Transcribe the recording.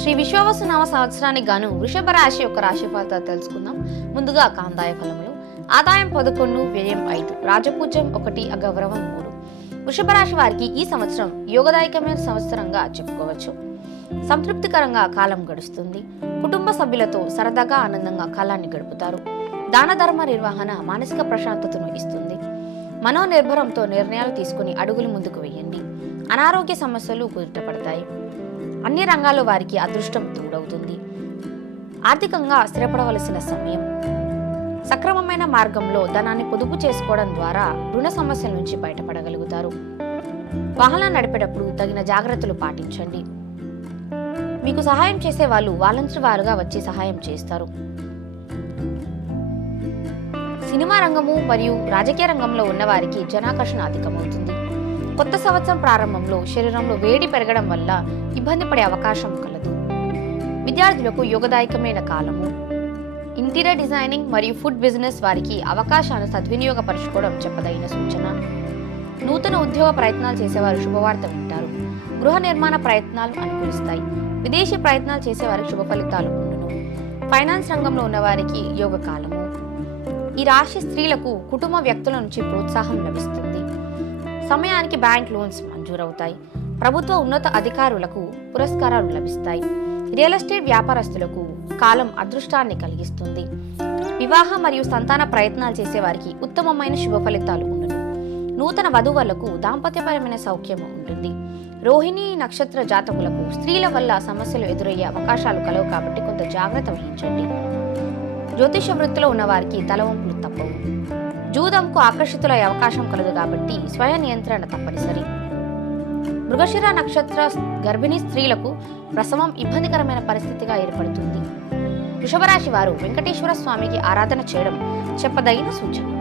శ్రీ విశ్వవసునామ సంవత్సరానికి గాను వృషభ రాశి యొక్క రాశి ఫలితాలు తెలుసుకుందాం. ముందుగా కాందాయ ఫలములు. ఆదాయం పదకొండు వ్యయం ఐదు. రాజపూజ్యం ఒకటి అగౌరవం మూడు. వృషభ రాశి వారికి ఈ సంవత్సరం యోగదాయకమైన సంవత్సరంగా చెప్పుకోవచ్చు. సంతృప్తికరంగా కాలం గడుస్తుంది. కుటుంబ సభ్యులతో సరదాగా ఆనందంగా కాలాన్ని గడుపుతారు. దాన ధర్మ నిర్వహణ మానసిక ప్రశాంతతను ఇస్తుంది. మనోనిర్భరంతో నిర్ణయాలు తీసుకుని అడుగులు ముందుకు వేయండి. అనారోగ్య సమస్యలు కుదుటపడతాయి అన్ని రంగాల్లో వారికి అదృష్టం తోడవుతుంది. ఆర్థికంగా స్థిరపడవలసిన సమయం. సక్రమమైన మార్గంలో ధనాన్ని పొదుపు చేసుకోవడం ద్వారా రుణ సమస్యల నుంచి బయటపడగలుగుతారు. వాహనం నడిపేటప్పుడు తగిన జాగ్రత్తలు పాటించండి. మీకు సహాయం చేసే వాళ్ళు వాలంటీర్ వారుగా వచ్చి సహాయం చేస్తారు. సినిమా రంగము మరియు రాజకీయ రంగంలో ఉన్నవారికి జనాకర్షణ అధికమవుతుంది. కొత్త సంవత్సరం ప్రారంభంలో శరీరంలో వేడి పెరగడం వల్ల ఇబ్బంది పడే అవకాశం కలదు. విద్యార్థులకు యోగదాయకమైన కాలము. ఇంటీరియర్ డిజైనింగ్ మరియు ఫుడ్ బిజినెస్ వారికి అవకాశాలను సద్వినియోగపరచుకోవడం చెప్పదగిన సూచన. నూతన ఉద్యోగ ప్రయత్నాలు చేసేవారు శుభవార్త వింటారు. గృహ నిర్మాణ ప్రయత్నాలు అనుకూలిస్తాయి. విదేశీ ప్రయత్నాలు చేసేవారికి శుభ ఫలితాలు ఉండును. ఫైనాన్స్ రంగంలో ఉన్నవారికి యోగకాలము ఈ రాశి స్త్రీలకు కుటుంబ వ్యక్తుల నుంచి ప్రోత్సాహం లభిస్తుంది. సమయానికి బ్యాంక్ లోన్స్ మంజూరవుతాయి. ప్రభుత్వ ఉన్నత అధికారులకు పురస్కారాలు లభిస్తాయి. రియల్ ఎస్టేట్ వ్యాపారస్తులకు కాలం అదృష్టాన్ని కలిగిస్తుంది. వివాహ మరియు సంతాన ప్రయత్నాలు చేసేవారికి ఉత్తమమైన శుభ ఫలితాలు ఉండును నూతన వధువులకు దాంపత్యపరమైన సౌఖ్యం ఉంటుంది. రోహిణి నక్షత్ర జాతకులకు స్త్రీల వల్ల సమస్యలు ఎదురయ్యే అవకాశాలు కలవు కాబట్టి కొంత జాగ్రత్త వహించండి. జ్యోతిష వృత్తిలో ఉన్నవారికి తలవంపులు తప్పవు. జూదంకు ఆకర్షితులయ్యే అవకాశం కలదు కాబట్టి స్వయ నియంత్రణ తప్పనిసరి. మృగశిర నక్షత్ర గర్భిణీ స్త్రీలకు ప్రసవం ఇబ్బందికరమైన పరిస్థితిగా ఏర్పడుతుంది. వృషభరాశి వారు వెంకటేశ్వర స్వామికి ఆరాధన చేయడం చెప్పదగిన సూచన.